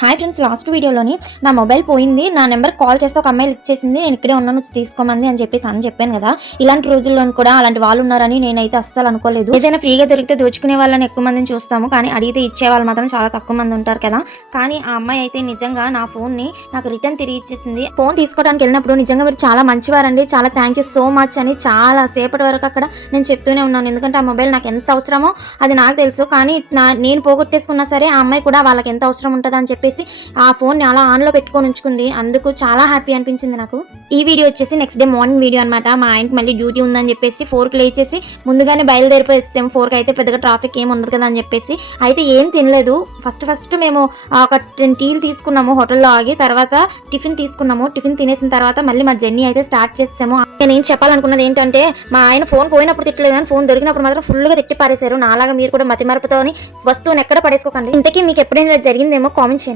Hi friends, last వీడియోలోని నా mobile పోయింది, నా నెంబర్ కాల్ చేస్తే ఒక అమ్మాయి లిఫ్ట్ చేసింది, నేను ఇక్కడే ఉన్నాను తీసుకోమంది అని చెప్పాను కదా. ఇలాంటి రోజుల్లో కూడా అలాంటి వాళ్ళు ఉన్నారని నేనైతే అస్సలు అనుకోలేదు. ఏదైనా ఫ్రీగా దొరికితే దోచుకునే వాళ్ళని ఎక్కువ మందిని చూస్తాము, కానీ అడిగితే ఇచ్చే వాళ్ళు మాత్రం చాలా తక్కువ మంది ఉంటారు కదా. కానీ ఆ అమ్మాయి అయితే నిజంగా నా ఫోన్ని నాకు రిటర్న్ తిరిగి ఇచ్చేసింది. ఫోన్ తీసుకోవడానికి వెళ్ళినప్పుడు నిజంగా మీరు చాలా మంచివారండి, చాలా థ్యాంక్ యూ సో మచ్ అని చాలా సేపటి వరకు అక్కడ నేను చెప్తూనే ఉన్నాను. ఎందుకంటే ఆ మొబైల్ నాకు ఎంత అవసరమో అది నాకు తెలుసు, కానీ నేను పోగొట్టేసుకున్నా సరే ఆ అమ్మాయి కూడా వాళ్ళకి ఎంత అవసరం ఉంటుంది అని చెప్పేసి ఆ ఫోన్ ని అలా ఆన్ లో పెట్టుకొని ఉంచుకుంది. అందుకు చాలా హ్యాపీ అనిపించింది నాకు. ఈ వీడియో వచ్చేసి నెక్స్ట్ డే మార్నింగ్ వీడియో అనమాట. మా ఆయనకి మళ్ళీ డ్యూటీ ఉందని చెప్పేసి 4కి లేచేసి ముందుగానే బయలుదేరిపోయేసాము. 4కి అయితే పెద్దగా ట్రాఫిక్ ఏమి ఉండదు కదా అని చెప్పేసి అయితే ఏం తినలేదు. ఫస్ట్ మేము ఒక 10 టీలు తీసుకున్నాము హోటల్లో ఆగి, తర్వాత టిఫిన్ తీసుకున్నాము. టిఫిన్ తినేసిన తర్వాత మళ్ళీ మా జర్నీ అయితే స్టార్ట్ చేసాము. నేను ఏం చెప్పాలనుకున్నది ఏంటంటే, మా ఆయన ఫోన్ పోయినప్పుడు తిట్టలేదు కానీ ఫోన్ దొరికినప్పుడు మాత్రం ఫుల్గా తిట్టి పారేశారు. నాలాగా మీరు కూడా మతిమరుపుతో వస్తువుని ఎక్కడ పడేసుకోకండి. ఇంతకీ మీకు ఎప్పుడైనా జరిగిందేమో కామెంట్ చేయండి.